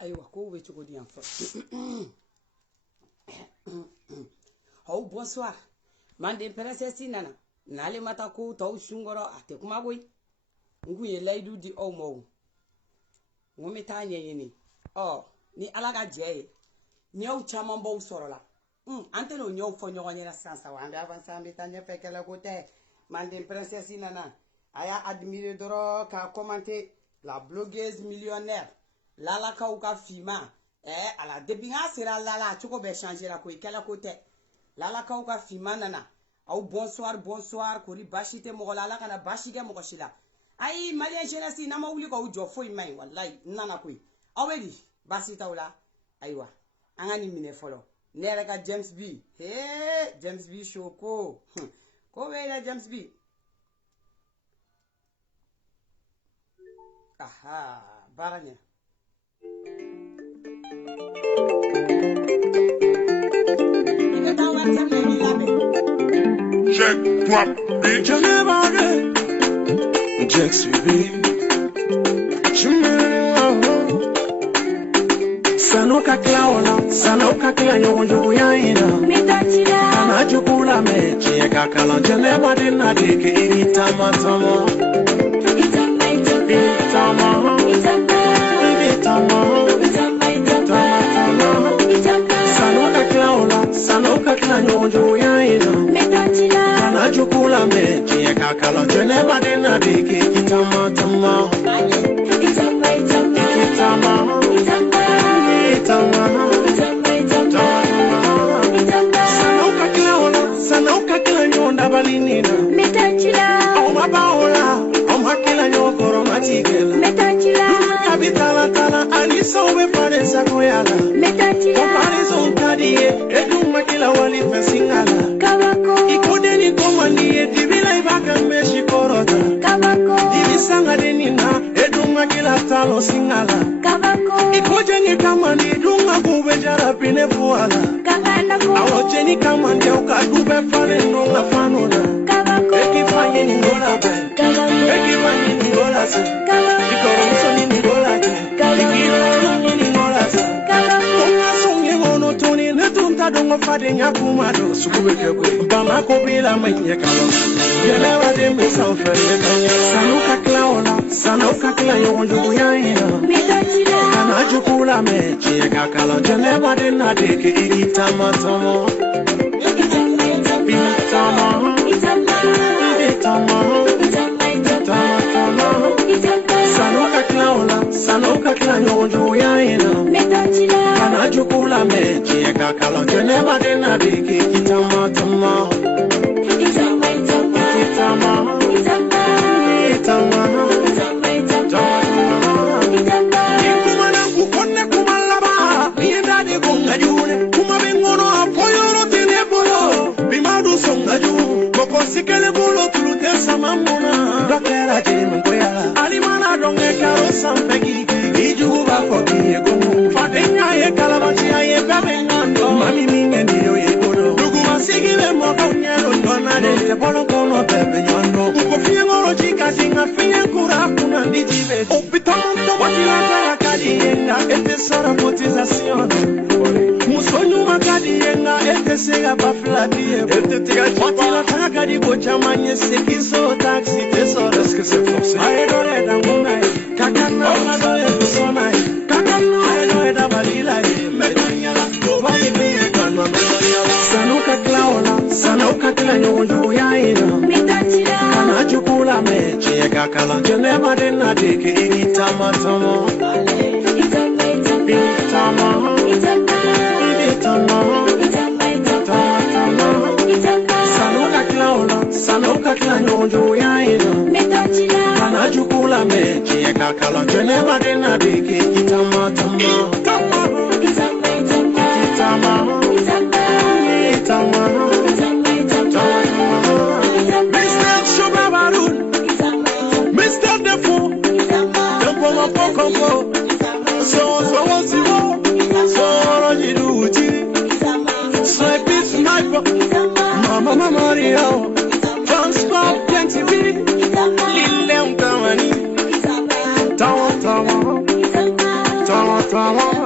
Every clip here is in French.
Aywa ko be cogo di yan fo. Oh bonsoir. Mande princesse nana. Nale mata ko taw sungoro ate kuma boy. Nguye laydu di o mo. Ngome ta nyeyeni. Oh, ni alaga je. Nyaw chama mbo sorola. Ante no nyaw fo nyonya na sansa wa anda avansa mbita nyepekela kote. Mande princesse nana. Aya admire doro ka commenter la blogueuse millionnaire. Lala ka uka fima. Ala debinga sera lala choko be changer la ko ikela kote. Lala ka uka fima nana. Au bonsoir kori bashite mo lala kana bashige mo koshila. Ai malien jeunesse na ma wuli ko ujo fo imai wallahi nana ko. Awedi basita wala aiwa. Angani mine folo. Nere ka James B. James B shoko. Ko wela James B. Aha, baranya. Check, drop, bitch. Je n'ai pas de Jack suivi. Sanoka klaona, sanoka kla nyonjo yaina. Kana jukula mechi kakala je n'ai pas de nadike itama tama. Sanoka kla nyonjo yaina. Jukula mechi kakala je n'ai pas de nadike itama tama. Sanoka kila nyonda balinina. Baola, hakila nyokoro matigela. Kabitala tala alisa ube pare sakoyala. Kompare zonkadiye, eduma kila wali fesingala. Ikodeni komandie, dibila ibaka meshi korota. Dibisanga denina, eduma kila talo singala. Ikojeni kamandi, dunga kube jara pine fuala. Awojeni kamandi, ukadube fane nonga fanona. Eki fanyi ni ngola be. Eki fanyi ni ngola se. Ikoronso ni ngola be. Ikiro ni ngola se. Konga songe ngono toni netunta dongo fade nyakumado. Sukube kebwe. Bama kobila menye kalo. Yelewa de mesa ufele kanya. Sanoka klaona. Sanoka kla yonjo yaina. Kana jukula mechi kakala. Jelewa de nadeke itama tomo. Sanoka kila nyonjo yaina. Kana jukula mechi kakala. Jeneba de nadike itama tama. Ikumana kukone kumalaba. Mienda de gonga june. Kumabengono apoyoro tenebolo. Bimadu songa june. Koko sikele bolo tulute samamuna. Dokera jime kwela. Alimana donge karo sampegi. Ijuba foki egongo. Fadenya ye kalabachi ye bamenyando. Mami minge niyo ye kodo. Duguma sigile moka unyelo ndona de. Tepolo kono bebe nyondo. Uko fiye ngoro chika singa fiye kura kuna ndijibe. Opitondo watilata ya kadi yenga. Ete sara motizacion. Musonyu makadi yenga. Ete sega bafla diye. Ete tiga watilata ya kadi bocha manye sekiso taxi tesoro. Est-ce que c'est forcé? Aedore danguna ye. Kakana adoye kusona ye. Kakana aedoe dabalila ye. Medanyala kubayi biye kanwa medanyala. Sanoka klaona. Sanoka kila nyonjo yaina. Kana jukula mechi kakala. Jeneba de nadike itama tomo. Sanoka kila nyonjo yaina. Kana jukula mechi kakala. Jeneba de nadike itama tomo. Mr. Shobabarun, Mr. Defo, Dempo Mapokombo, Mama Mario, Transport TV, Lille Tawa, Tawa, Tawa, Tawa, Tawa.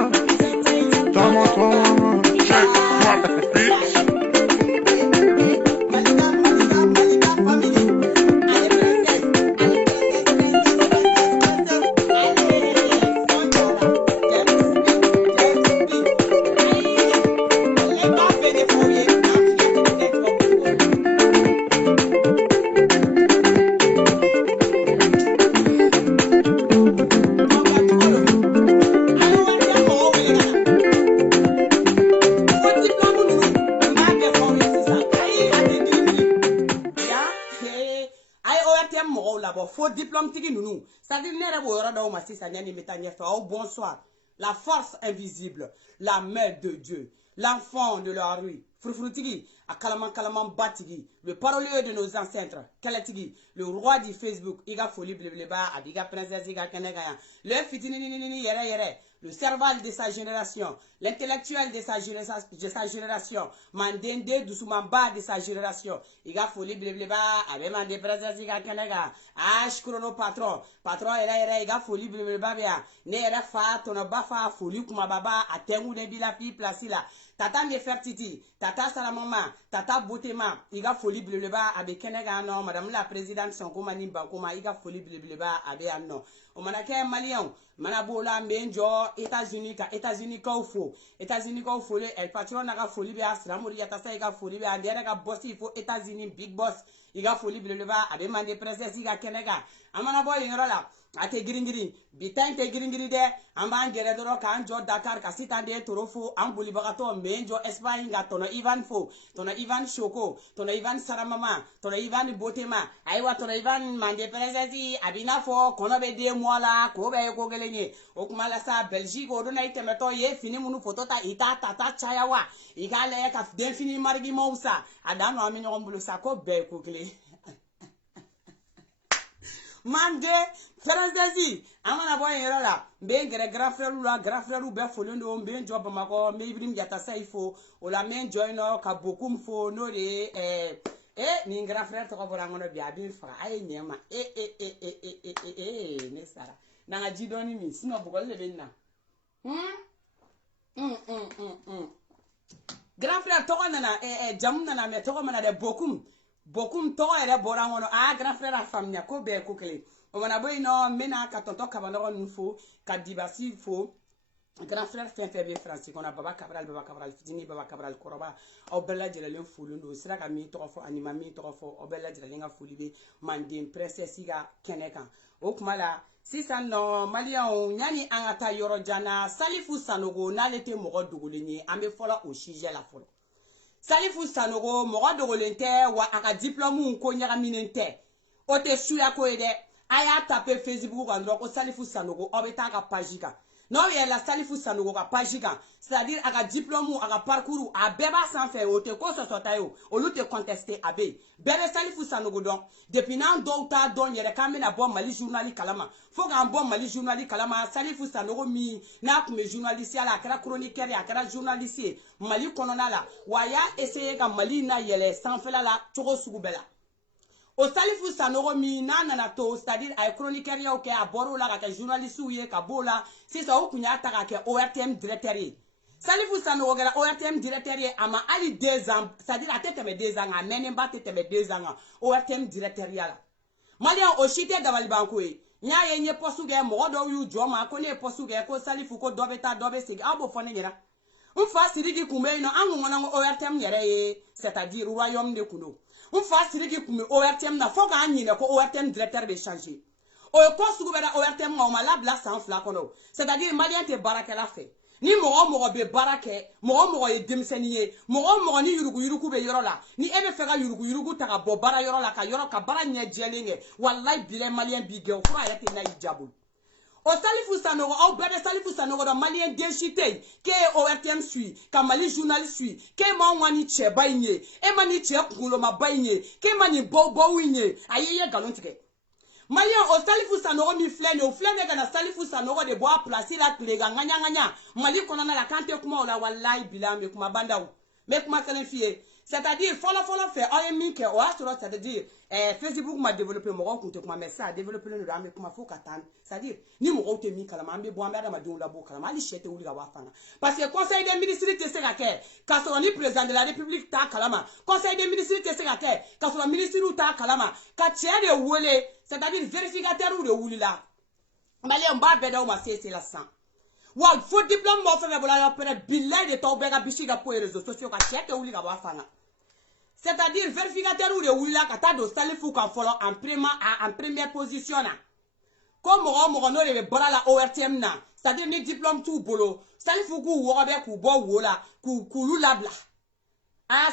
mo là-bas faux diplôme tigi nunu c'est-à-dire nere bo yoro daw ma sisa nyani metanye fa au bonsoir la force invisible la mère de Dieu l'enfant de la rue frufrutigi a kalaman batigi le parolier de nos ancêtres kalatigi le roi du Facebook iga folie bleba abiga princesse iga kenega le fitini yere le cerveau de sa génération, l'intellectuel de sa génération, Mandende Dousoumamba de sa génération. Il a folie bleba, avec Mandé Prezes, il a Kanega, H chrono patron, il a folie bleba, ne fa, ton bafa, folie kumababa, a temu de bilapi, placila. Tata me faire titi, tata salamama, tata boutema, il a folie bleba, avec Kanega, non, madame la présidente, son commanim bakoma, il a folie bleba, avec un non. O manake malien manabola menjo États-Unis ka fo le el patron na ka foli be asramuri yata sa ka foli be andere ka bossi fo États-Unis big boss iga foli be le ba abe mande princesse iga kenega amana boy ngorola ate giringiri bitan te giringiri de amba ngere doro ka anjo Dakar ka sitande torofo ambuli bagato menjo Espagne ga tono Ivan fo tono Ivan Shoko tono Ivan Saramama tono Ivan Botema aiwa tono Ivan mande princesse abina fo kono be de mola ko be ko gelenye o kuma la sa Belgique o dona itemeto ye fini munu photo ta ita tata chayawa igale ka den fini margi mousa adano ami nyombulu sa ko be ko gele mande Française amana boy yera be ngere grand frère ou be folondo be job mako me ibrim yata saifo o la men joino ka bokum fo no de ni grand frère to ko borangono bi abin fra ay nyema ne sara na ngaji doni mi sino bugol le benna grand frère to ko nana jam nana me to ko mana de bokum to ere borangono grand frère a famnya ko be ko kele o mana boy no mena ka tonto ka bano nfo ka dibasi fo grand frère fin français qu'on a baba cabral fitini baba cabral koroba o bella jela len fulundo sira ka mi to fo anima mi to fo o bella jela lenga fulibe mandin princesse ga keneka o kuma la sisan no malien o nyani angata yoro jana Salifou Sanogo nalete mogo dogolenye ambe fola o sujet la folo Salifou Sanogo mogo dogolente wa aka diplôme ko nyaga minente o te suya ko ede aya taper Facebook andro ko Salifou Sanogo obeta ka pagika non il la Salifou Sanogo ka pagika c'est-à-dire aka diplôme aka parcours a beba sans faire o te ko so sotayo o lu te contester abe bebe Salifou Sanogo don depuis nan do ta don yere kamena bon mali journaliste kalama faut qu'un bon mali journaliste kalama Salifou Sanogo mi na kume journaliste ala kara chroniqueur ya kara journaliste mali konona la waya essayer ka mali na yele sans faire la toko sugubela o Salifou Sanogo mi na nana to c'est-à-dire ay chroniqueur ya o ke aboro la ka journaliste ou ye ka bola si ça o kunya ta ka ke ORTM directeur Salifou Sanogo gara ORTM directeur ama ali 2 ans c'est-à-dire a tete me 2 ans a menen ba tete me 2 ans ORTM directeur ya la malien o chite dabali banko e nya ye nye posu ge mo do yu joma ko ne posu ge ko Salifou ko dobe sig abo fone nyera Mfa sirigi kume no angona ngo ORTM yere c'est-à-dire royaume de kuno mfa sirigi kume ORTM na foga anyine ko ORTM directeur de changer o poste gubera ORTM ma la bla sans fla kono c'est-à-dire malien te baraka la fait ni mogo be barake mogo ye demseniye mogo ni yurugu be yoro la ni ebe fega yurugu ta ka bo bara yoro la ka bara nye jelenge wallahi bile malien bige o fura ya te na ijabu o Salifou Sanogo au bébé Salifou Sanogo do malien déchité que ORTM suit ka mali journaliste suit que ma wani che bainye e mani che kulo ma bainye que mani bobo winye ayeye galontike malien o Salifou Sanogo mi flene o flene ga na Salifou Sanogo de bois placer la klega nganya mali konana la kante kuma ola wallahi bilame kuma bandao me kuma kalen fie c'est-à-dire follow fait ayemi ke o asuro c'est-à-dire Facebook m'a développé mon compte kuma mais ça développer le ram kuma faut katan c'est-à-dire ni mo ko te mi kala ma mbe bo ambe ma dun la bo kala ma li chete wuli ga wa fana parce que conseil des ministres te se ka ke ka so ni président de la république ta kalama conseil des ministres te se ka ke ka so ministre ou ta kalama ka tiere wole c'est-à-dire vérificateur ou de wuli la malien ba be da ma c'est la sang wa fo diplôme mo fa bola ya pere billahi de to be ga bishiga po réseaux sociaux ka chete wuli ga wa fana c'est-à-dire vérificateur ou de wula ka ta do Salifou ka follow en première position na comme mo no le bora la ORTM na c'est-à-dire ni diplôme tout bolo Salifou ku wo be ku bo wola ku lu labla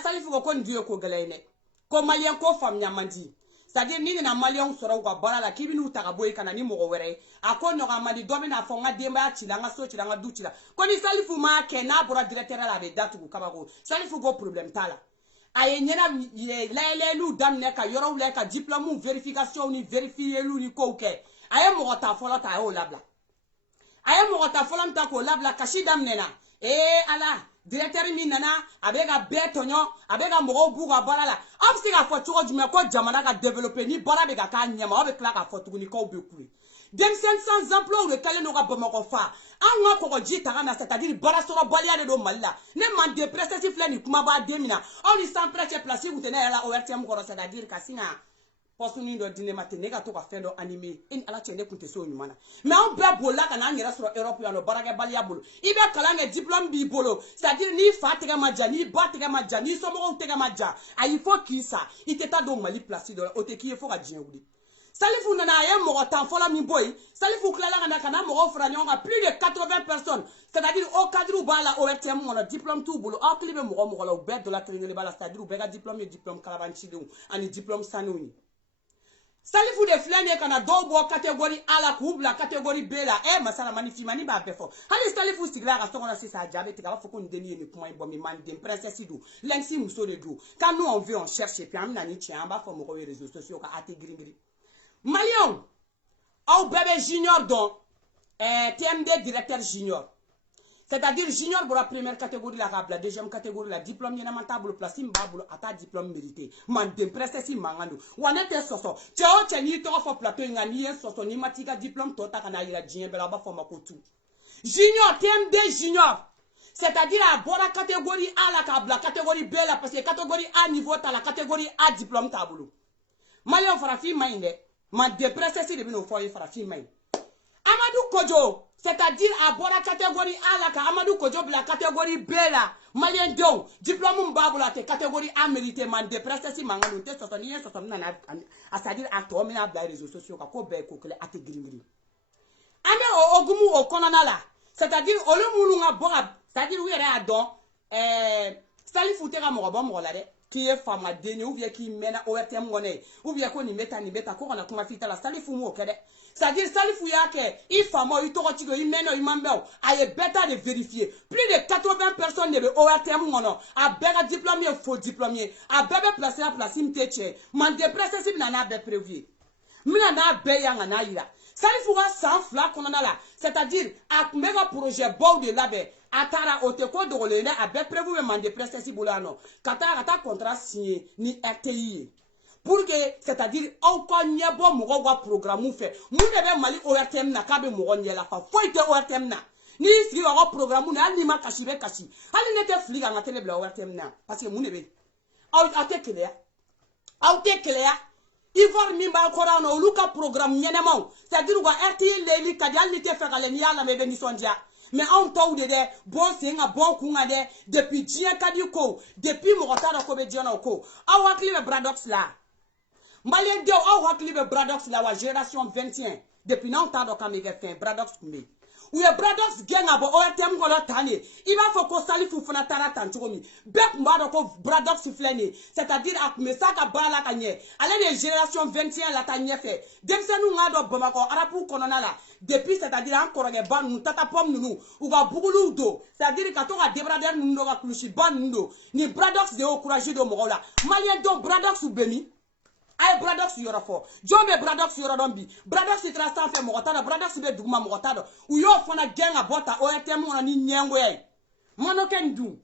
Salifou ko ndiye ko galene ko malien ko fam nyamandi c'est-à-dire ni na malien soro ko bara la kibi nu ta boy kana ni mo were akon no amadi do na fo nga demba ci la nga so ci la nga du ci la ko ni Salifu ma ke na bora directeur la be datu ko kabako Salifu go problème tala aye nyena lele lu damne ka yoro le ka diplôme vérification ni vérifier lu ni ko ke aye mo ta fo la ta o labla aye mo ta fo lam ta ko labla kashi damne na ala directeur mi nana abega betonyo abega mo buga bala la absiga fo tugo jume ko jamana ka développer ni bala be ka nyama obe kla ka fo tugo ni ko be kuri dem sans emploi le kale no ka bomako fa an ko jita na c'est-à-dire bara soro balia de do malla ne man de presse fle ni kuma ba demina on ni sans presse place vous tenez la ORTM ko c'est-à-dire kasina posuni do dine matene ka to ka fendo animé en ala chende kunte so nyumana mais on be bola kana ngera soro Europe ya no barage balia bolo ibe kala nge diplôme bi bolo c'est-à-dire ni fatega majani batega majani so mo tega maja ayi fo kisa iteta do mali place do o te ki fo ka dien wuli Salifu nana ye mogo tan fola mi boy Salifu klala kana mogo franyon a plus de 80 personnes c'est-à-dire au cadre bala ORTM mon diplôme tout bolo a klibe mogo la bet de la traîner bala c'est-à-dire bega diplôme kalabanchi do ani diplôme sanouni Salifu de flene kana do bo catégorie A la kubla catégorie B la masala manifi mani ba befo hali Salifu sigla ka sokona sisa jabe tika foko ndeni ni point bo mi mande princesse do lensi muso de do quand nous on veut on cherche puis amna ni tien ba fo mogo réseaux sociaux ka ate gringri Malion, au bébé junior donc, TMD directeur junior. C'est-à-dire junior pour la première catégorie, la deuxième catégorie, la diplôme yénamentable, place imbabule, à ta diplôme mérité. Mandem presse si mangando. Wanete soso. Tchao tchani to fo plateau ngani soso ni matika diplôme tota kana ira djien bela ba fo makotu. Junior, TMD junior. C'est-à-dire à la catégorie A la catégorie B la parce que catégorie A niveau ta la catégorie A diplôme tabulu. Malion farafi mainde. Ma dépresse si de bino foyer farafi mai Amadou Kojo c'est-à-dire à la catégorie A la Amadou Kojo la catégorie B la malien don diplôme mbabula te catégorie A mérité man dépresse si mangano te sotoni sotomna na c'est-à-dire à to mina bla réseaux sociaux ko be ko kle ate gringri ame ogumu o konana la c'est-à-dire ole mulunga boga c'est-à-dire oui era don Salifu te ga mo bon mo la de qui est femme deni ou bien qui mène ORTM ngone ou bien ko ni beta ko na kuma fita la Salifu mo kede c'est-à-dire Salifu yake il famo il to ko il mène il mambeo aye beta de vérifier plus de 80 personnes de ORTM ngono a bega diplômé faux diplômé a bebe placer la place imteche man de presse si na be prévu mina na be yanga na ira Salifu ga sans fla konona la c'est-à-dire a mega projet bon de labe atara oteko de rolene a be prévu man de presse si bolano kata contrat signé ni RTI pour que c'est-à-dire encore nyebo mo wa programme fait mu de be mali ORTM na ka be mo nyela fa foite ORTM na ni sigi wa programme na ni ma kashi be kashi ali nete fliga na tele bla ORTM na parce que mu ne be au te clair Ivoire mimba korano luka programme nyenemon c'est-à-dire wa RTI leli kadial ni te fekale ni yala me beni sondia mais on taw de bon singa bon kunga de depuis dien kadiko depuis mo kotara ko be diona ko aw hakli be bradox la mbale de aw hakli be bradox la wa génération 21 depuis non ta do kamege fin bradox kumbe ou ye bradox genga bo ORTM ko la tani iba fo ko Salifu funa tarata ntomi bek mbado ko bradox fleni c'est-à-dire ak mesaka bala kanye ale de génération 21 la tanye fait demsenu ngado bamako arapu konona la depuis c'est-à-dire encore ge ban nu tata pom nu ou ga bugulu do c'est-à-dire ka to ga debrader nu do ga klushi ban nu ni bradox de o courage do mo la malien do bradox beni ay bradox yoro fo jombe bradox yoro dombi bradox trasta fe mo kota bradox be duguma mo kota do u yo fona genga bota ORTM wona ni nyengo yai manoken du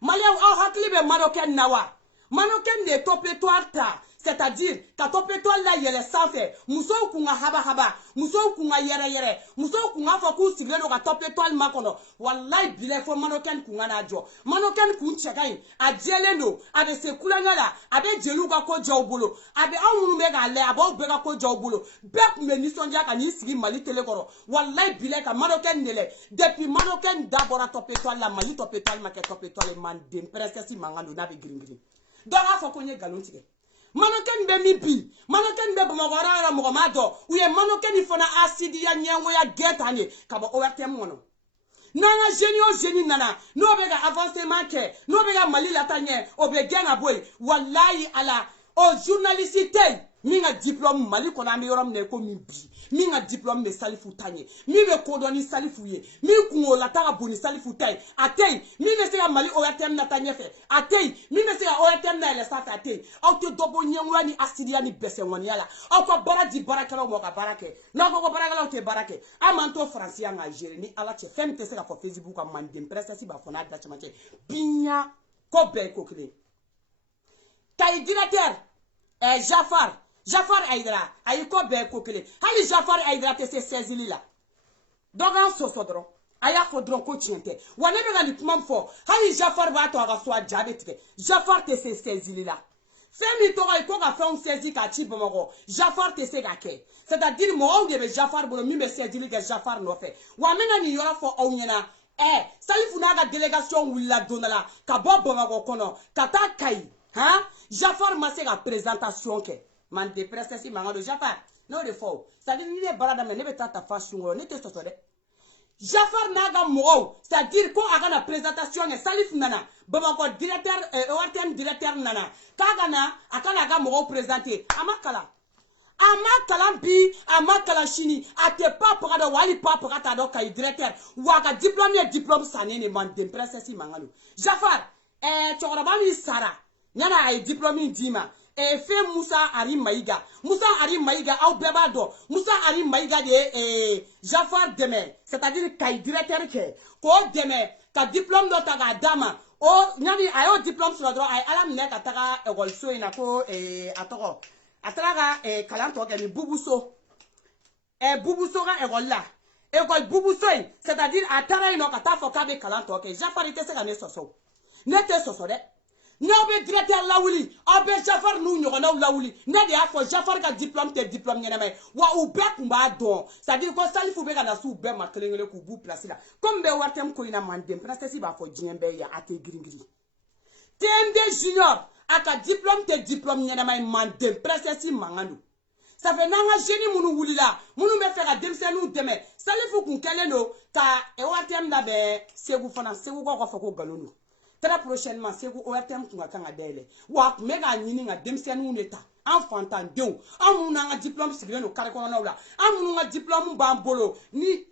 malien aw hakli be manoken nawa manoken de topetoir ta c'est-à-dire ka topetoir la yele sanfe muso kunga haba muso kunga yere muso kunga fo ku sigelo ka topetoir makono wallahi bile fo manoken kunga na jo manoken kun chekai a jelendo abe se kulanya la abe jelu ka ko jawbolo abe anwunu be ga le abo be ka ko jawbolo be me ni sonja ka ni sigi mali tele koro wallahi bile ka manoken dele depuis manoken d'abord topetoir la mali topetoir ma ke topetoir man dem presque si mangando na be gringri donc afo ko nye galon tike manoken be mipi manoken be bomogora mogomado uye manoken ifona acide ya nyango ya getanye kabo ORTM ngono nana génie nana no be ga avancement ke no be ga mali latanye obe genga boy wallahi ala o journaliste minga diplôme mali ko na mi yorom ne ko mi bi minga diplôme me salifu tanye mi be ko doni salifu ye mi kungo la taga boni salifu tay atey mi be se mali ORTM na tanye fe atey mi be se ORTM na le safa atey aw te dobo nyengwa ni asidia ni bese ngoni yala aw ko baradi barakala mo ka barake na ko barakala te barake amanto français nga gere ni ala che fem te se ka fo Facebook ka mandem presse si ba fona da chamache binya ko be ko kle kay directeur Jafar Aïdra ayi ko be ko kele hali Jafar Aïdra te se saisili la dogan soso dron aya ko dron ko tiente wane be ngani kuma fo hali Jafar ba to ga so ajabe tike Jafar te se saisili la femi to ga ko ga fon saisi ka ti bomogo Jafar te se ga ke c'est-à-dire mo on de be Jafar bo mi be saisili ga Jafar no fe wa menga ni yora fo onyena Salifu na ga délégation willa donala ka bo bomogo kono kata kai ha Jafar ma se ga présentation ke man de presse si mangado Jafar no le fo ça dit ni barada me ne beta ta fashion ne te soso de Jafar naga mo ça dire ko aga na présentation ne Salif nana baba ko directeur ORTM directeur nana kaga na akana ga mo présenter amakala bi amakala chini ate pas pour da wali pas pour ta do kay directeur waga diplôme sané ne man de presse si mangado Jafar choraba mi sara nyana ay diplôme dima fe Musa Ari Maïga au bebado Musa Ari Maïga de Jafar Deme c'est-à-dire kay directeur ke ko Deme ka diplôme do taga dama o nyani ayo diplôme sur droit ay alam ne ka taga école so ina ko atoro ataraga kalanto ke ni bubuso ga école la école bubuso c'est-à-dire atara ino ka ta fo ka be kalanto ke Jafar ite se ga ne soso de N'aube directeur lawuli, abe Jafar nou nyogona lawuli. Ne de afo Jafar ka diplôme te diplôme ngename. Wa ube kumba don. C'est-à-dire ko Salifu be kana su be makelengele ku bu place la. Comme be wartem ko ina mandem place si ba fo djembe ya ate gringri. TMD junior aka diplôme te diplôme ngename mandem place si manganu. Ça fait nanga génie munu wulila. Munu be fera demsenu deme. Salifu kun keleno ta e wartem na be segu fana segu ko fo ko galonu. Très prochainement, c'est vous ORTM qui va délai. Ou à méga nini a démissionné un état. Enfantant d'eau. En mon un diplôme, c'est bien au carré qu'on a là. En mon un diplôme, bambolo. Ni.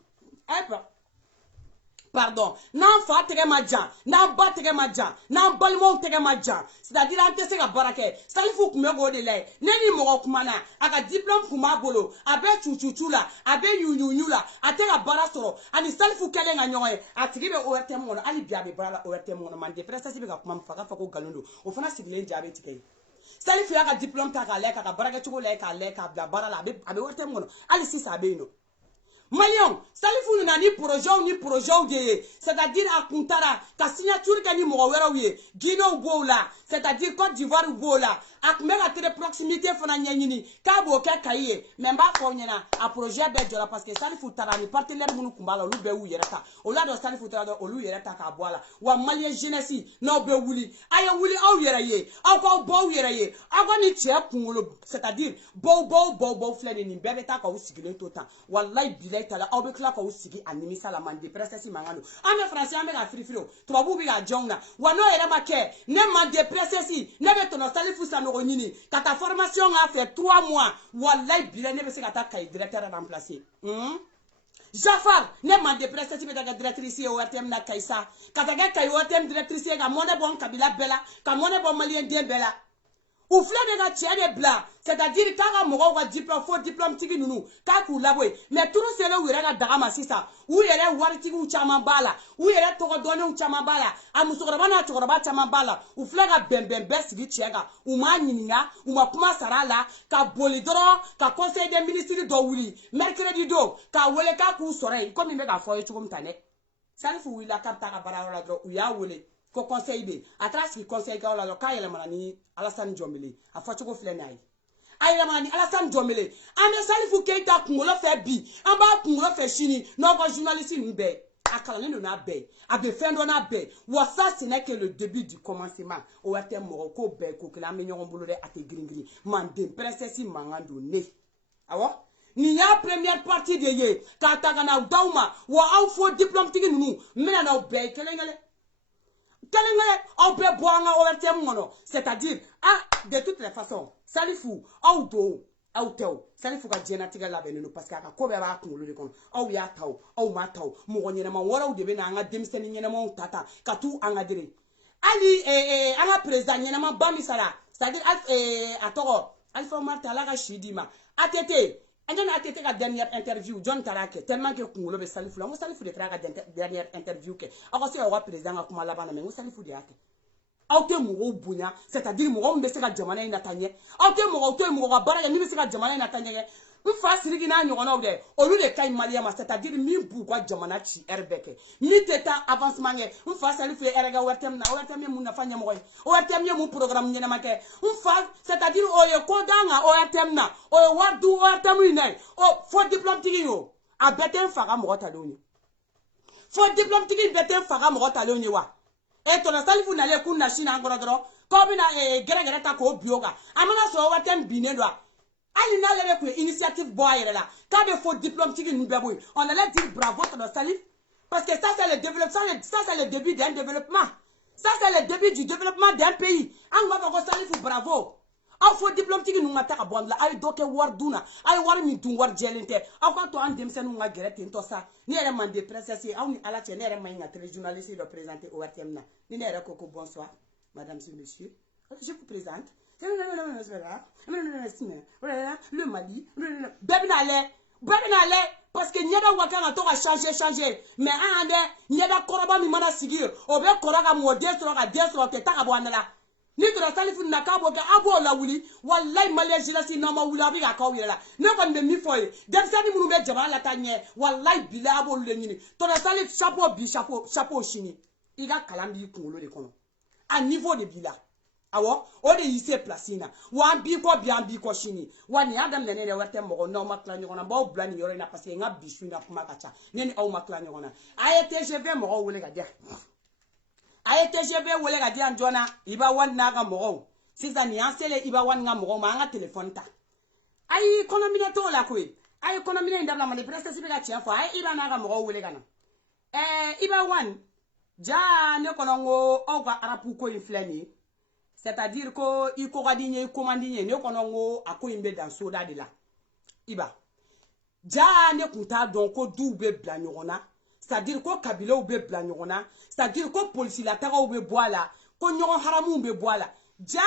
Pardon. N'en fa tege madjan. N'en ba tege madjan. N'en balmon tege madjan. C'est-à-dire, en tese ga barake. Salifu kume go de lay. Neni moro kumana. Aka diplôme kuma bolo. Abe chuchuchu la. Abe nyunyunyu la. Ate ga barasoro. Ani salifu kele nga nyonye. Atigi be ORTM mono. Ali biabe bara ORTM mono. Mande presta sibe ga kuma mfaka fako galondo. Ofana sibile njabe tike. Salifu ya ka diplôme ta ka leka ka barake chuko leka leka bla bara la. Abe ORTM mono. Ali sisa abe ino. Malion, Salifu ni projet de c'est-à-dire à Kuntara, ka signature ka ni Morawerawiye, Guinée Boula, c'est-à-dire Côte d'Ivoire Boula, ak mera tere proximité fona nyanyini, ka bo ka kaye, même ba ko nyana a projet be jola parce que Salifu tara ni partenaire munu kumbala lu be wu yerata. O la do Salifu tara do olu yerata ka boala. Wa malien jeunesse no be wuli, aya wuli aw yeraye, aw ko bo yeraye, aw ni tie kungolo, c'est-à-dire bo fleni ni bebe ta ka usigile totan. Wallahi bilay tala aw be kla ka usigi animisa la mande presse si mangano. Ame français ame ga frifilo, to babu bi ga jongna. Wa no yera make, ne mande presse si, ne be to no Salifu sa quand ta formation a fait 3 mois, wallahi bilay ne be se kata kay directeur remplacer. Jafar ne m'a dépressé si beta directrice ORTM na kaisa. Kata ga kay ORTM directrice ga mone bon kabila bela, ka mone bon malien bien bela. Ou flé de la tienne blanc, c'est-à-dire quand on a diplôme, faux diplôme tigi nounou, quand on l'a vu, mais tout le monde est là dans sisa, où il est warti ou chamambala, où il est torodonné ou chamambala, à Moussorabana, Choraba chamambala, ou flé à ben sigi tiega, ou manininga, ou ma kuma sarala, ka bolidoro, ka conseil des ministres d'Ouli, mercredi do, ka weleka kou soreil, comme il m'a fait tout comme tanek. Ça ne faut la carte à barra ou ya wole. Ko conseil be atras ki conseil ka wala ka yele manani Alassane Diomele afacho ko flenai ayele manani Alassane Diomele ame Salifu Keita kungolo fe bi amba kungolo fe chini no ko journaliste ni be akala ni na be abe fendo na be wa ça ce n'est que le début du commencement o ate moroko be ko kila me nyon bolo de ate gringri mande princesse mangando ne awo ni ya première partie de ye ka tagana dauma wa au faux diplôme tigi nunu mena na be kelengele. C'est-à-dire, ah de toutes les façons Salifou aw do aw taw Salifou ka jenatigɛ labɛnnen parce que a ka ko bɛɛ b'a kunkolo de kɔnɔ aw y'a taw aw ma taw mɔgɔ ɲɛnama wɛrɛw de bɛ na an ka denmisɛnnin ɲɛnamaw ta ka t'u encadrer hali an ka président ɲɛnama ba min sara c'est-à-dire a tɔgɔ Alpha Martin ala ka si d'i ma ATT an jɛna ATT ka dernière interview John taara kɛ tellement que kunkolo bɛ Salifou la n ko Salifou de taara ka dernière interview kɛ aw ka se ka président ka kuma laban na mais n ko Salifou de y'a kɛ aw tɛ mɔgɔw bonya c'est-à-dire mɔgɔ min bɛ se ka jamana in nata ɲɛ aw tɛ mɔgɔw to yen mɔgɔ ka baara kɛ min bɛ se ka jamana in nata ɲɛ n fa Sidiki n'a ɲɔgɔnnaw dɛ olu de ka ɲi maliyɛn ma c'est-à-dire min b'u ka jamana ci heure bɛɛ kɛ min tɛ taa avancement kɛ n fa Salifou ye heure kɛ ORTM na ORTM ye mun nafa ɲɛmɔgɔ ye ORTM ye mun programme ɲɛnama kɛ n fa c'est-à-dire o ye ko d'an kan ORTM na o ye wari dun ORTM in na ye fo diplôme tigi in o a bɛɛ tɛ n fa ka mɔgɔ talenw ye fo diplôme tigi in bɛɛ tɛ n fa ka mɔgɔ talenw ye wa tɔnɔ Salifou nalen kun na Chine an kɔrɔ dɔrɔn k'aw bɛna gɛrɛgɛrɛ ta k'o bi o kan a mana sɔrɔ ORTM binnen don hali n'ale bɛ kun ye initiative bɔ a yɛrɛ la k'a bɛ fɔ diplôme tigi ninnu bɛɛ bɔ yen on allait dire bravo tɔnɔ Salif parce que ça c'est le développement ça c'est le début d'un développement ça c'est le début du développement d'un pays an b'a fɔ ko Salifou bravo aw fɔ diplôme tigi ninnu ka ta ka bɔ an la a ye dɔ kɛ wari dun na a ye wari min dun wari jɛlen tɛ aw ka to an denmisɛnninw ka gɛrɛ ten tɔ sa ne yɛrɛ Mande princesse ye aw ni ala cɛ ne yɛrɛ ma ɲi ka téléjournaliste dɔ présenter ORTM na ni ne yɛrɛ ko ko bonsoir madame et monsieur je vous présente le Mali bɛɛ bɛna lɛ parce que ɲɛda wa kan ka to ka changer mais an dɛ ɲɛda kɔrɔba min mana sigi o bɛ kɔrɔ ka mɔden sɔrɔ ka den sɔrɔ tɛ ta ka bɔ an la ni dɔrɔn Salifou na k'a b'o kɛ a b'o lawuli walayi maliyɛn jeunesse n'aw ma wuli a bɛ ka k'aw yɛrɛ la ne kɔni bɛ min fɔ ye denmisɛnnin minnu bɛ jamana lataa ɲɛ walayi bilayi a b'olu de ɲini tɔnɔ Salif chapeau bi chapeau sini i ka kalan b'i kunkolo de kɔnɔ a niveau de b'i la awɔ o de y'i se place in na wa an b'i kɔ bi an b'i kɔ sini wa nin y'a daminɛ ne yɛrɛ tɛ mɔgɔ n'aw ma tila ɲɔgɔn na n b'aw bila nin yɔrɔ in na parce que n ka bi su in na kuma ka ca ne ni aw ma tila ɲɔgɔn na a ye TGV mɔgɔw wele ka di yan a ye TGV wele ka di yan joona Iba Wane n'a ka mɔgɔw sisan nin y'an selen Iba Wane ka mɔgɔw ma an ka téléphone ta a y'i kɔnɔminɛ t'o la koyi a ye kɔnɔminɛ in dabila Mande princesse bɛ ka tiɲɛ fɔ a ye Iba n'a ka mɔgɔw wele ka na Iba Wane ja ne kɔnɔ n ko aw ka arabu ko in filɛ nin ye c'est-à-dire ko i ko ka di n ye i ko man di n ye ne kɔnɔ n ko a ko in bɛ dan soda de la Iba ja ne kun t'a dɔn ko duw bɛ bila ɲɔgɔn na c'est-à-dire ko kabilaw bɛ bila ɲɔgɔn na c'est-à-dire ko polisilataagaw bɛ bɔ a la ko ɲɔgɔn haramuw bɛ bɔ a la ja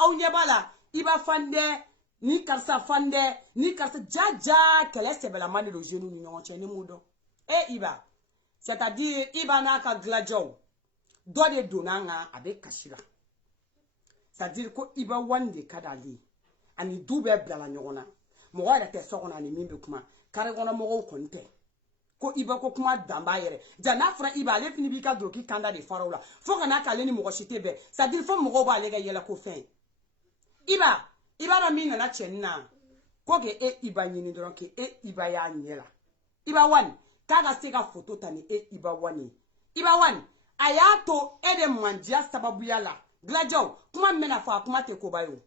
aw ɲɛ b'a la Iba Fandɛ ni karisa Fandɛ ni karisa ja kɛlɛ sɛbɛlama de don jeunes ni ɲɔgɔn cɛ ne m'o dɔn Iba c'est-à-dire Iba n'a ka dilanjɛw dɔ de donna an kan a bɛ kasi la c'est-à-dire ko Iba Wane de ka d'ale ye ani du bɛɛ bilala ɲɔgɔn na mɔgɔ yɛrɛ tɛ so kɔnɔ ani min bɛ kuma kare kɔnɔ mɔgɔw kɔni tɛ ko Iba ko kuma dan b'a yɛrɛ ja n'a fɔra Iba ale fini b'i ka duloki kanda de faraw la fo ka n'a k'ale ni mɔgɔ si tɛ bɛn c'est-à-dire fo mɔgɔw b'ale ka yɛlɛ ko fɛn Iba dɔn min nana cɛnin na ko k'e Iba ɲini dɔrɔn k'e Iba y'a ɲɛ la Iba Wane k'a ka se ka photo ta ni Iba Wane Iba Wane a y'a to e de mandiya sababuya la Glajɛw kuma min bɛna fɔ a kuma tɛ koba ye o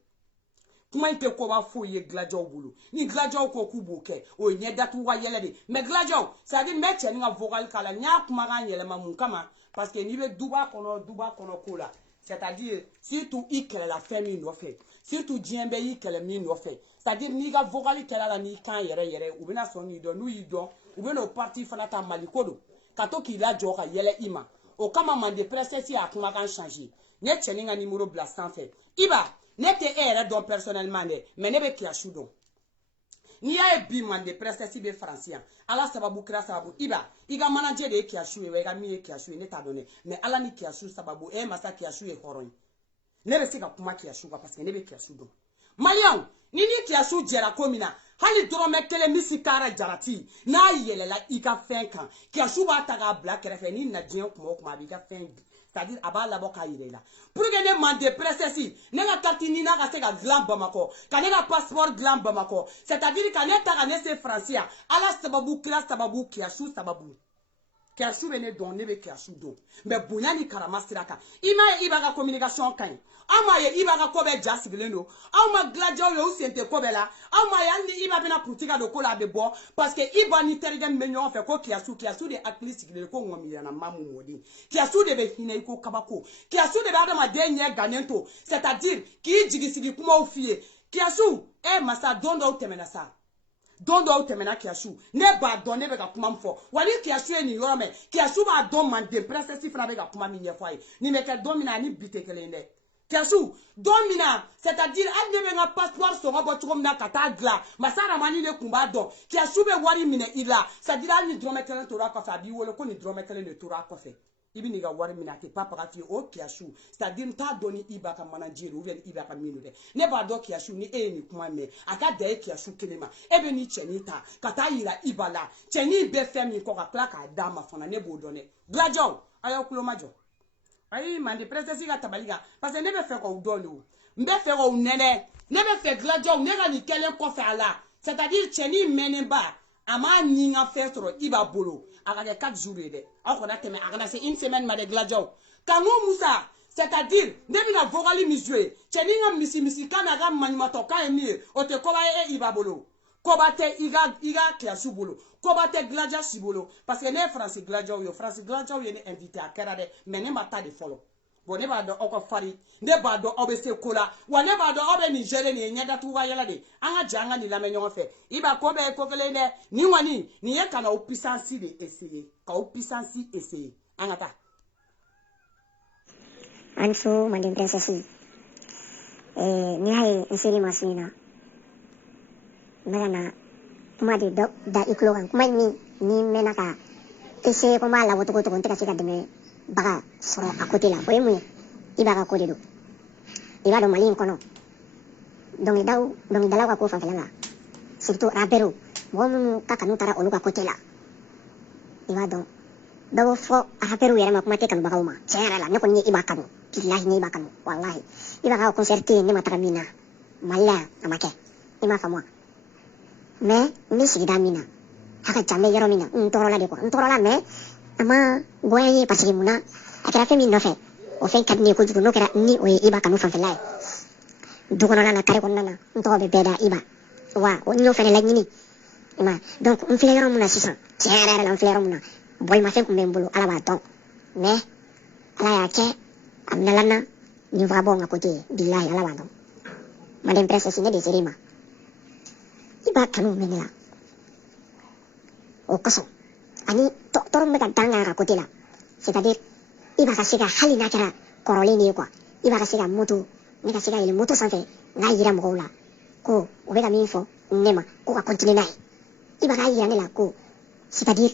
kuma in tɛ koba foyi ye Glajɛw bolo ni Glajɛw ko k'u b'o kɛ o ye ɲɛ datugu ka yɛlɛ de mais Glajɛw c'est-à-dire n bɛ cɛnin ka vocal k'a la n y'a kumakan yɛlɛma mun kama parce que n'i bɛ duba kɔnɔ ko la c'est-à-dire surtout i kɛlɛla fɛn min nɔfɛ surtout diɲɛ bɛɛ y'i kɛlɛ min nɔfɛ c'est-à-dire n'i ka vocal kɛla la n'i kan yɛrɛ u bɛna sɔn k'i dɔn n'u y'i dɔn u bɛna o parti fana ta Maliko don ka to k'i lajɔ ka yɛlɛ i ma o kama Mande princesse y'a kumakan changer ne cɛnin ka numéro bila sanfɛ Iba ne tɛ e yɛrɛ dɔn personnellement dɛ mais ne bɛ Kiyashu dɔn n'i y'a ye bi Mande princesse bɛ Faransi yan ala sababu kira sababu Iba i ka manager de ye Kiyashu ye wa i ka min ye Kiyashu ye ne t'a dɔn dɛ mais ala ni Kiyashu sababu masa Kiyashu ye hɔrɔn ye ne bɛ se ka kuma Kiyashu kan parce que ne bɛ Kiyashu dɔn maliyɛnw ni Kiyashu jɛra ko min na hali dɔrɔmɛ kelen misi kara jarati n'a yɛlɛla i ka fɛn kan Kiyashu b'a ta k'a bila kɛrɛfɛ n'i na diɲɛ kuma o kuma a b'i ka fɛn c'est-à-dire a b'a labɔ k'a yira i la pour que ne Mande princesse ne ka carte ni n'a ka se ka dilan Bamakɔ ka ne ka passeport dilan Bamakɔ c'est-à-dire ka ne ta ka ne se Faransi yan ala sababu kira sababu Kiyashu sababu Kiasu bene don ne be kiasu don. Mais bonya ni karama siraka. Ima ye ibaga communication kan. Ama ye ibaga ko be jasiglen do. Ama gladjo yo sente ko be la. Ama ya ni iba bena putika do ko la be bo parce que iba ni tergen me nyon fe ko kiasu de akli siglen ko ngomi na mamu modi. Kiasu de be hine ko kabako. Kiasu de be adama denye ganento. C'est-à-dire ki jigisigi kuma o fie. Kiasu masa dondo temena sa. Dondo temena kiasu ne ba don ne be ga kuma mfo wali kiasu ni yoro me kiasu ba don man de princess fina be ga kuma mi nyefo ai ni me ke domina ni bitekele ne kiasu domina c'est-à-dire an ne be ga passeport so ngo botuko mna kata gla masara mani le kumba don kiasu be wari mine ila c'est-à-dire ni dromekele to ra ko fa bi wolo ko ni dromekele ne to ra ko fe ibi ni ga wari mina te papa ka fi o kiasu c'est-à-dire ta doni iba ka manager ou bien iba ka minu de ne ba do kiasu ni ni kuma me aka de kiasu kelema ebe ni chenita kata yira ibala cheni be femi ko ka kla ka dama fona ne bo done glajo ayo kulo majo ayi mandi princess ga tabaliga parce que ne be fe ko dolo mbe fe ko nene ne be fe glajo ne ga ni kelen ko fe ala c'est-à-dire cheni meneba ama ninga fe tro iba bolo aga 4 jours de akona teme aga c'est une semaine ma de gladjo kango musa c'est-à-dire ndebina vogali misue cheninga misi kana ga manimato ka emi o te koba iba bolo kobate iga kiasu bolo kobate gladja sibolo parce que ne France gladjo yo ne invité à Canada mais ne mata de follow bon ne ba do oko fari ne ba do obese kola wa ne ba do obe Nigeria ni nyada tu wa yala de anga janga ni lamenyo fe iba ko be ko kele ne ni wani ni ye kana o puissance de essayer ka o puissance essayer anga ta anso mandem princesse ni hay essayer masina magana kuma de da iklogan kuma ni menaka essayer kuma la woto ko to ntaka sika de baga soro à côté là voyez moi il va à côté d'eau il va dans ma ligne kono donc dalawa ko fa là surtout rapero bon kaka no tara oluka côté là il va donc dawo fo rapero yera makuma te kan baga uma tiens là ne ko ni ibakano billahi ni ibakano wallahi ibaka concerter ni matramina malla amake ima fa moi mais ni sigida mina haka jambe yero mina ntorola de ko ntorola mais ama goyani parce que muna akira femi no fe o fe kadni ko jugo no kera ni o iba kanu fa felai dugo na kare ko nana nto be beda iba wa o ni o fe la nyini ima donc on fleur muna sisa tiara la fleur muna boy ma fe ko mbembulu ala ba donc mais ala ya ke amnalana ni va bon à côté billahi ala ba donc madame princesse ne de serima iba kanu menela o kaso ani torong me kadanga ka côté là c'est-à-dire iba ka siga halina kara korolini quoi iba ka siga moto ne ka siga ile moto sanfe nga yira mo la ko o be ka min fo nema ko ka continuer nai iba ka yira ne la ko c'est-à-dire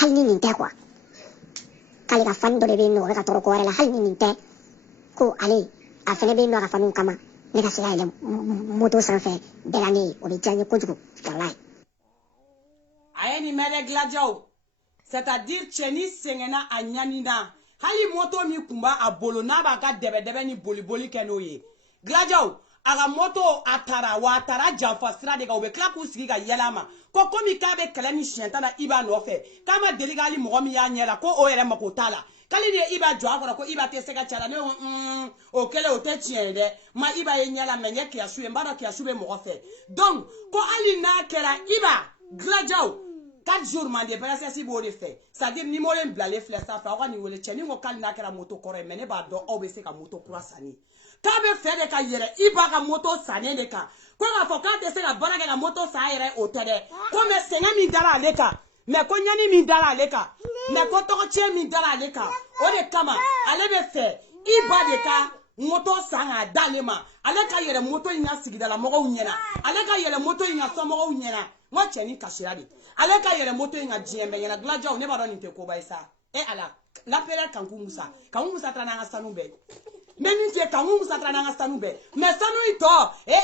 halini ni te quoi kali ka fando de bino ka toro ko la halini ni te ko ali a fene bino ka fanu kama ne ka siga ile moto sanfe belani o be janye ko jugo wallahi ayeni mele gladjo c'est-à-dire cheni sengena anyanina hali moto mi kumba abolo na ba ka debe ni boli keno ye gladjo aga moto atara wa atara janfa sira de ga obe kla ku sigi ga yelama ko komi ka be kala ni shienta na iba no fe kama deligali mo mi ya nyela ko o yere mako tala kali de iba jo akora ko iba te sega chala ne o kele o te tiende ma iba ye nyela menye ki asu mbara ki asu be mo fe donc ko ali na kera iba gladjo 4 jours mande princesse si bo de fait c'est-à-dire ni mo le blale fleur ça fa ni wole cheni ngo kali na kera moto kore mene ba do obese ka moto kura sani ka be fe de ka yere iba ka moto sane de ka ko ga fo ka te se ka bara ka moto sa yere o tede ko me senga mi dara leka me ko nyani mi dara leka me ko to che mi dara leka o de kama ale be fe iba de ka moto sanga dalema ale ka yere moto nya sigida la mogo nyena ale ka yere moto nya so mogo nyena mo cheni kashiradi ale ka yere moto nya jiembe nyena gladjo ne ba do nte ko ba isa ala la pere kanku musa trana nga sanu be meni je kanku musa trana nga sanu be me sanu ito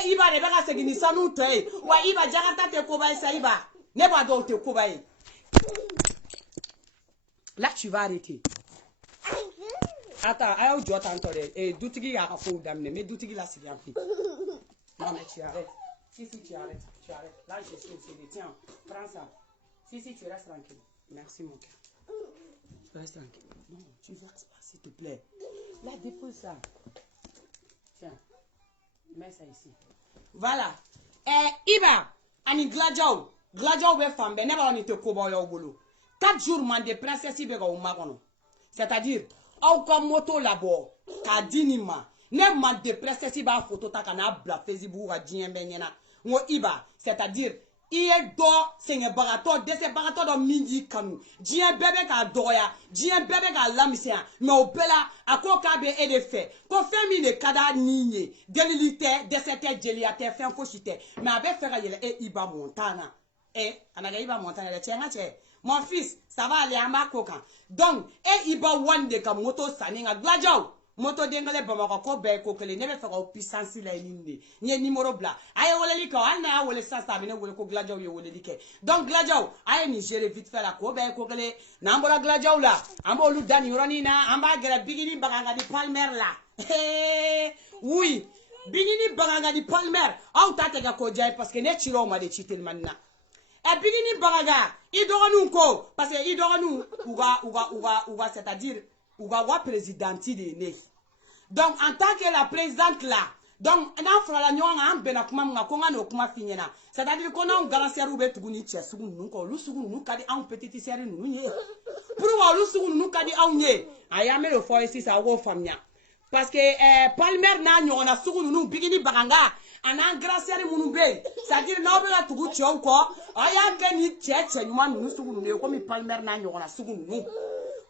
iba ne be ka segini sanu to wa iba jagata te ko ba isa iba ne ba do te ko ba là tu vas arrêter. Attends, ayo jo tantore dutigi ya ka fo damne mais dutigi là c'est bien fait. Non mais tu arrêtes. Si tu arrêtes. Là je suis tiens, prends ça. Si tu restes tranquille. Merci, mon cœur. Reste tranquille. Non, tu verses pas, s'il te plaît. Là, dépose ça. Tiens, mets ça ici. Voilà. Iba, ani Gladjo be fambe, neba on te kobo yo bolo. 4 jours man de princesse be go magono. C'est-à-dire, au comme moto labo, ka dinima. Ne man de princesse ba photo ta kana bla Facebook a dien benyena. Ngo Iba, c'est-à-dire iye do senye barato dese barato do mingi kanu dien bebe ka doya dien bebe ka lamisia mais au bela akoka be e de fait ko femi ne kada ninye delilite desete jeliate fen fochite mais avec faire yele e Iba Montana anaga Iba Montana le tienga che mon fils ça va aller à ma coca donc e Iba wande ka moto saninga Gladjo moto dengale bamako ko be ko kele nebe fera puissance la nindi nye numéro bla aye wole liko alna wole sa sabine wole ko Gladjo yo wole like donc Gladjo aye ni gérer vite fait la ko be ko kele nambola Gladjo la ambo lu dani roni na amba gela bigini baganga di Palmer la oui bigini baganga di Palmer au tate ga ko jay parce que ne chiro ma de chitel manna e bigini baganga idoronu ko parce que idoronu uga c'est-à-dire uga wa présidenti de ne. Donc en tant que la présidente là, donc on fera la nyonga ambena kuma mga konga no kuma finyena. C'est-à-dire qu'on a un grand serou be tuguni che sugu nuko lu sugu nu kadi en petite série nu nye. Pour wa lu sugu nu kadi en nye. Ayame le fo ici ça wo famia. Parce que Palmer na nyona sugu nu bigini baganga ana grand série munu be. C'est-à-dire na obela tugu che ko aya gani che nyuma nu sugu nu ko mi Palmer na nyona sugu nu.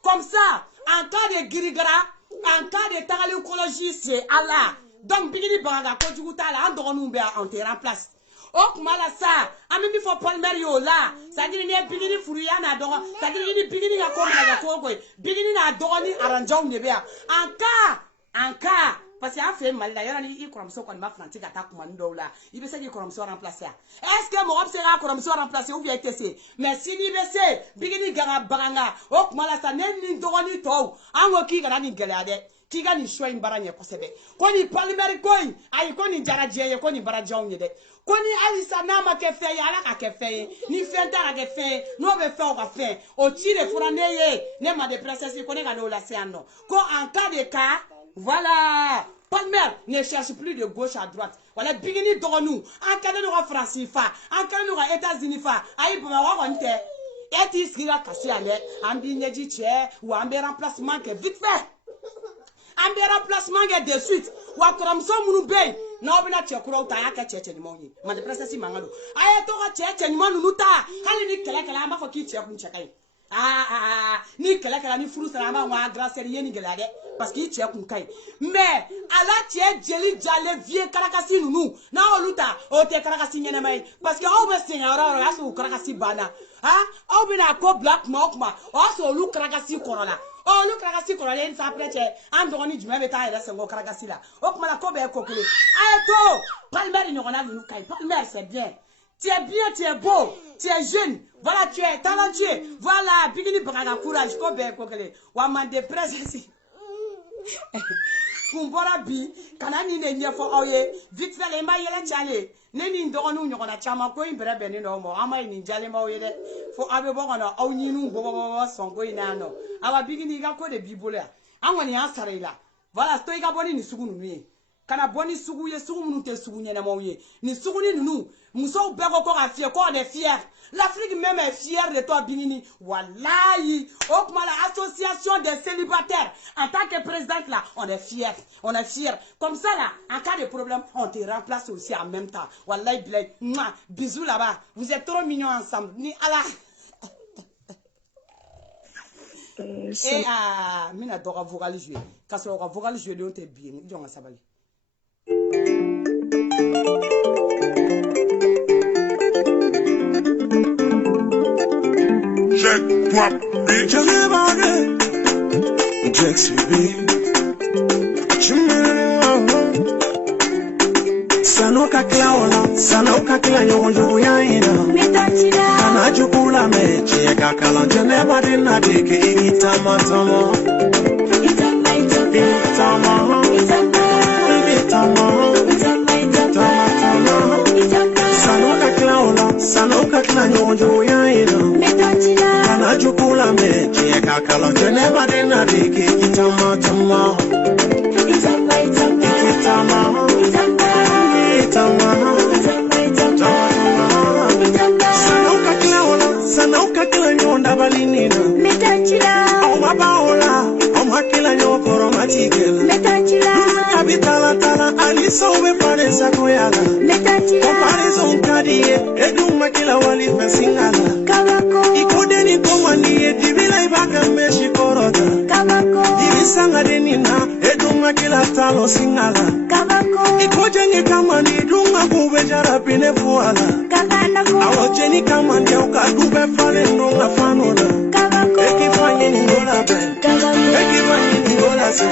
Comme ça, en cas de girigara, en cas de talécologie, c'est Allah. Donc, bigini banga ko juguta la andonu be en terrain place. Ok mala ça, ami mi fo Palmer yo là. Ça dit ni bigini furuya na don, ça dit ni bigini ga ko na ko ko. Bigini na doni aranjaw ne be. En cas parce que a fait mal d'ailleurs ni ikromso ko ma franti gata kuma ndo la. Ibe se ikromso remplacer. Est-ce que mo obsera ikromso remplacer ou bien TC? Mais si ni bese bigini gara baranga ok mala sa ni doni to. Ango ki gara ni gelade. Ki ga ni shoy mbaranye ko sebe. Ko ni Palmer ko ay ko ni jaraje ko ni barajaw ni de. Ko ni alisa na ma ke fe ya la ka ke fe ni fe ta ka ke fe no be fe o ka fe. O ti de furaneye ne ma de princesse ko ne ga no la se anno. Ko en cas de cas voilà, Palmer ne cherche plus de gauche à droite. Voilà, bigini dogonu, en cas de nous France fa, en cas de nous États-Unis fa, aïe pour ma wante. Et il sera cassé à l'air, ambiné dit ou un remplacement que vite fait. Un remplacement que de suite, ou à comme ça mon bay. Non, on a tué courant à la tête de mon ma de princesse Mangalo. Aïe, toi, tête de mon nuta, allez, qu'elle a ma faut qu'il tire une chakaï. Ni kala ni furu salama wa grâce yeni gelade parce que tu es kunkai mais ala tu es jeli jale vie karakasi nunu na oluta o te karakasi nyene mai parce que o be singa ora asu karakasi bana o be na ko black mokma o so lu karakasi korola o lu karakasi korola en sa preche andoni juma beta ira sengo karakasi la o kuma la ko be kokule ayeto Palmer ni rona lu kai Palmer c'est bien. Tu es bien, tu es beau, tu es jeune, voilà, tu es talentueux, voilà, bigini braga courage, ko be ko kele, wa man de presse. Kumbora bi, kanani ne nyefo oye, vite fait les maïla chale, neni ndoronu nyona chama ko imbere beni no mo, ama ni jale ma oye de, fo abe bo kana awni nu bo songo ina no, awa bigini ga ko de bibola, anwani asarela, voilà, sto iga boni ni sugu nuye. Kana boni sugu ye sugu munu te sugu nyene mo ye ni sugu ni nunu muso be ko ka fier ko on est fier l'Afrique même est fière de toi Binini wallahi okuma la association des célibataires en tant que présidente là on est fier comme ça là en cas de problème on te remplace aussi en même temps wallahi bilay bisous là-bas vous êtes trop mignons ensemble ni ala et mina doka vocal jouer quand on vocal jouer on te bien jonga sabali. Check-toi, bitch. Sanoka klaona, sanoka kla nyonjo ya ina. Kana jukula mechi kakala jene badina dike itama tama. Sanoka kla nyonjo ya ina. Kana kula me cheka kala tene badena dike itama tama sanauka kila nyonda balinina metachila au mabaola au makila nyokoro matigela metachila kabitala tala aliso we pare sakoyala metachila comparaison kadie eduma kila wali fesingala kabako ikodeni komani dibila ibaka meshi korota kabako ibisanga denina eduma kila talo singala kabako ikojeni kamani dunga kubejara pine fuala kabana ko awojeni kamani ukadube fale ndonga fanona kabako ekifanye ni ngola ben kabako ekifanye ni ngola se